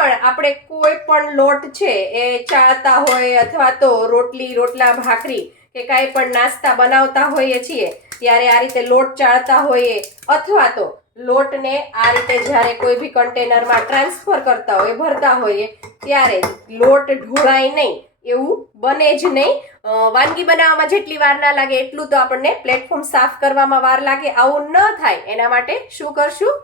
આપણે કોઈ પણ લોટ છે એ ચાળતા હોય અથવા તો રોટલી, રોટલા, ભાખરી કે કાંઈ પણ નાસ્તા બનાવતા હોઈએ છીએ, ત્યારે આ રીતે લોટ ચાળતા હોઈએ અથવા તો લોટને આ રીતે જ્યારે કોઈ બી કન્ટેનરમાં ટ્રાન્સફર કરતા હોય, ભરતા હોઈએ, ત્યારે લોટ ઢોળાય નહીં, એવું બને જ નહીં. વાનગી બનાવવામાં જેટલી વાર ના લાગે એટલું તો આપણને પ્લેટફોર્મ સાફ કરવામાં વાર લાગે, આવું ન થાય. એના માટે શું કરશું?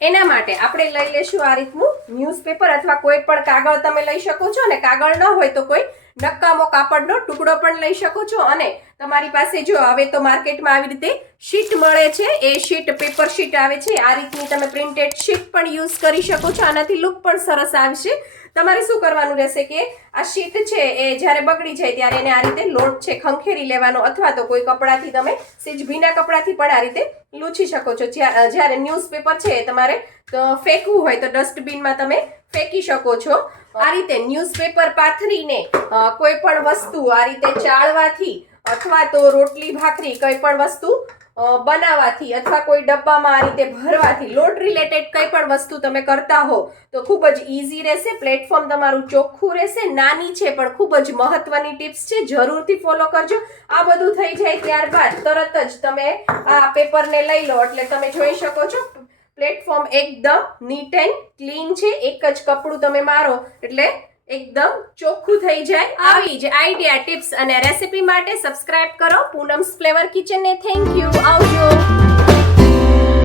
એના માટે આપણે લઈ લેશું આ રીતનું ન્યૂઝપેપર અથવા કોઈ પણ કાગળ તમે લઈ શકો છો અને કાગળ ન હોય તો કોઈ નકામો કાપડનો ટુકડો પણ લઈ શકો છો અને તમારી પાસે જો હવે તો માર્કેટમાં આવી રીતે શીટ મળે છે. એ શીટ, પેપર શીટ આવે છે. આ રીતની તમે પ્રિન્ટેડ શીટ પણ યુઝ કરી શકો છો. આનાથી લુક પણ સરસ આવશે. તમારે શું કરવાનું રહેશે કે આ શીટ છે એ જ્યારે બગડી જાય ત્યારે એને આ રીતે લોટ છે ખંખેરી લેવાનો અથવા તો કોઈ કપડાથી તમે સીજ ભીના કપડાથી પણ આ રીતે લૂછી શકો છો. જ્યારે ન્યૂઝપેપર છે એ તમારે ફેંકવું હોય તો ડસ્ટબિનમાં તમે ફેંકી શકો છો. આ રીતે ન્યૂઝપેપર પાથરીને કોઈ પણ વસ્તુ આ રીતે ચાળવાથી અથવા તો રોટલી ભાખરી કંઈ પણ વસ્તુ બનાવવાથી અથવા કોઈ ડબ્બામાં આ રીતે ભરવાથી, લોટ રિલેટેડ કંઈ પણ વસ્તુ તમે કરતા હો, તો ખૂબ જ ઇઝી રહેશે. પ્લેટફોર્મ તમારું ચોખ્ખું રહેશે. નાની છે, પણ ખૂબ જ મહત્વની ટિપ્સ છે. જરૂરથી ફોલો કરજો. આ બધું થઈ જાય ત્યારબાદ તરત જ તમે આ પેપરને લઈ લો. એટલે તમે જોઈ શકો છો પ્લેટફોર્મ એકદમ નીટ એન્ડ ક્લીન છે. એક જ કપડું તમે મારો, એટલે એકદમ ચોખ્ખું થઈ જાય. આવી જ આઈડિયા, ટિપ્સ અને રેસિપી માટે સબસ્ક્રાઇબ કરો. પૂનમ્સ ફ્લેવર કિચનને થેન્ક યુ. આવજો.